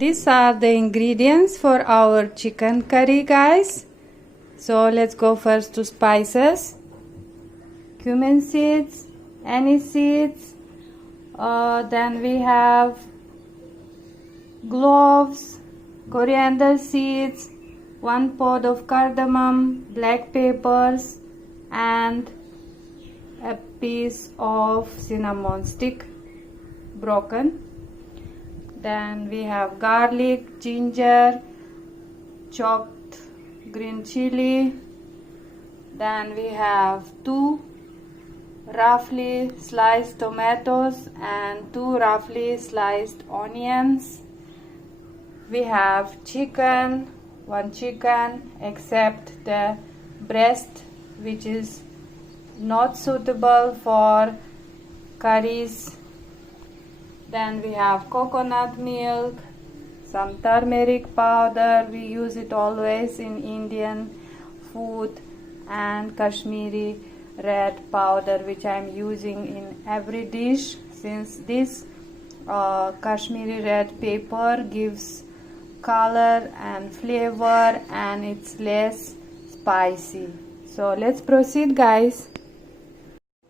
These are the ingredients for our chicken curry, guys. So let's go first to spices. Cumin seeds, anise seeds, then we have cloves, coriander seeds, 1 pod of cardamom, black peppers, and a piece of cinnamon stick broken. Then we have garlic, ginger, chopped green chili. Then we have 2 roughly sliced tomatoes and 2 roughly sliced onions. We have chicken, 1 chicken, except the breast, which is not suitable for curries. Then we have coconut milk, some turmeric powder, we use it always in Indian food, and Kashmiri red powder, which I am using in every dish, since this Kashmiri red pepper gives color and flavor and it's less spicy. So let's proceed, guys.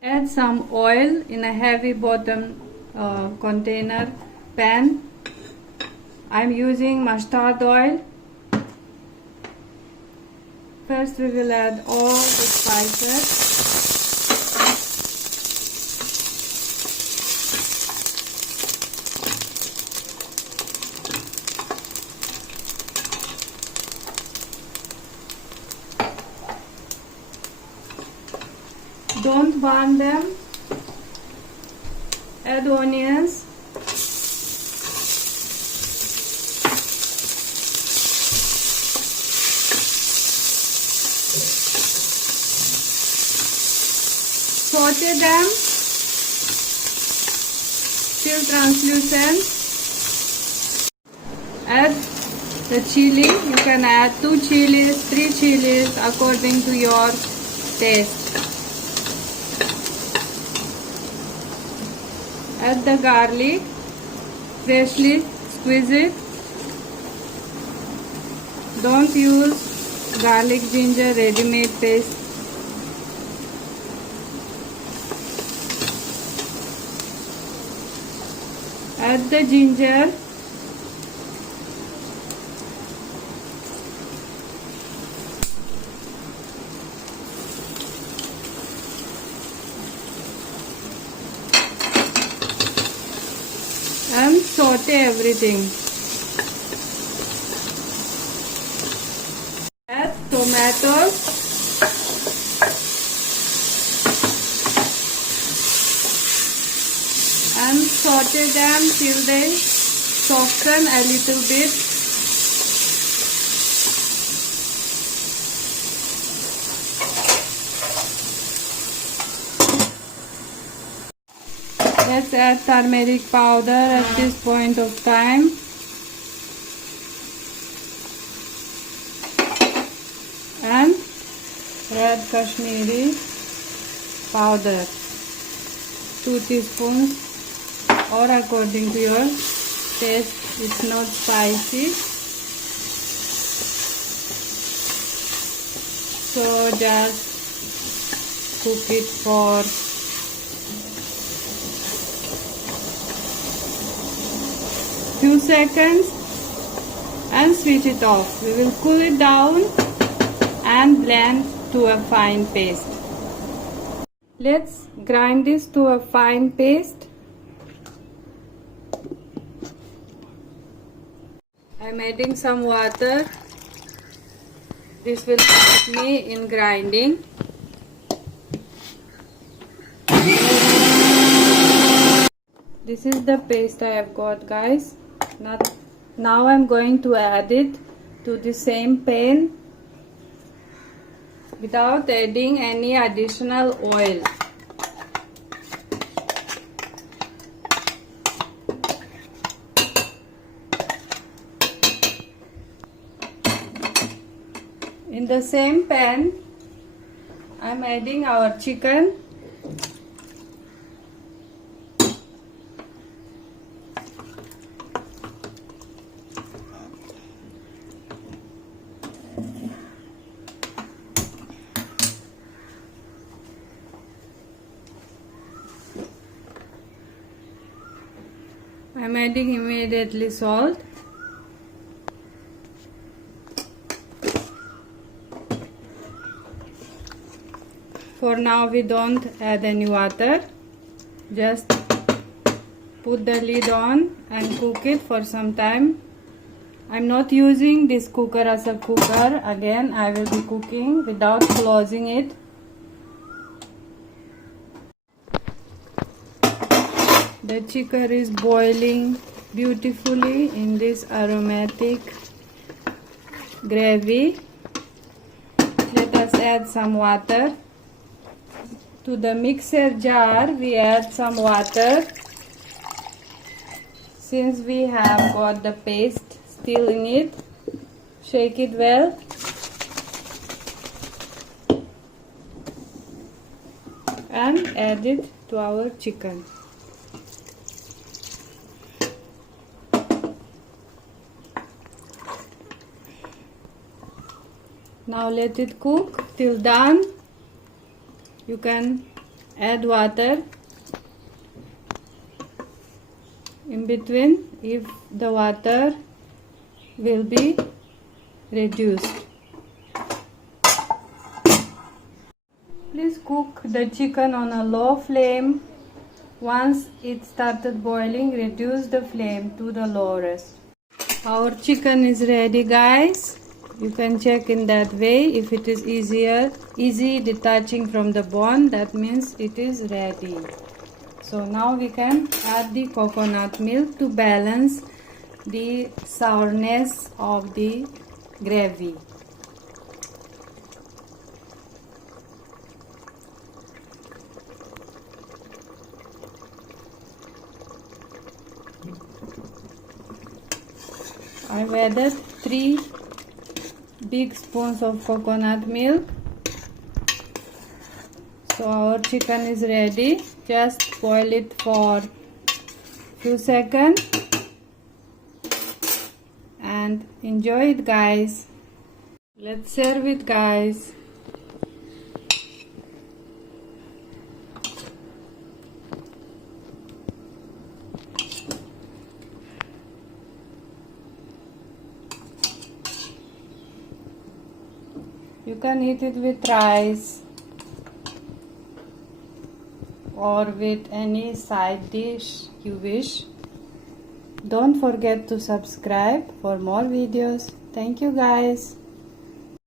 Add some oil in a heavy bottom container pan. I'm using mustard oil. First we will add all the spices. Don't burn them. Add onions. Saute them till translucent. Add the chili. You can add 2 chilies, 3 chilies according to your taste. Add the garlic, freshly squeeze it. Don't use garlic ginger ready-made paste. Add the ginger. And saute everything. Add tomatoes. And saute them till they soften a little bit. Let's add turmeric powder at this point of time. And red Kashmiri powder, 2 teaspoons, or according to your taste. It's not spicy, so just cook it for few seconds and switch it off. We will cool it down and blend to a fine paste. Let's grind this to a fine paste. I'm adding some water. This will help me in grinding. This is the paste I have got, guys. Now I'm going to add it to the same pan without adding any additional oil. In the same pan, I'm adding our chicken. I'm adding immediately salt. For now we don't add any water. Just put the lid on and cook it for some time. I'm not using this cooker as a cooker. Again, I will be cooking without closing it. The chicken is boiling beautifully in this aromatic gravy. Let us add some water. To the mixer jar, we add some water. Since we have got the paste still in it, shake it well. And add it to our chicken. Now let it cook till done. You can add water in between if the water will be reduced. Please cook the chicken on a low flame. Once it started boiling, reduce the flame to the lowest. Our chicken is ready, guys. You can check in that way. If it is easy detaching from the bone, that means it is ready. So now we can add the coconut milk to balance the sourness of the gravy. I've added 3 big spoons of coconut milk. So our chicken is ready. Just boil it for few seconds and enjoy it, guys. Let's serve it, guys. You can eat it with rice or with any side dish you wish. Don't forget to subscribe for more videos. Thank you, guys.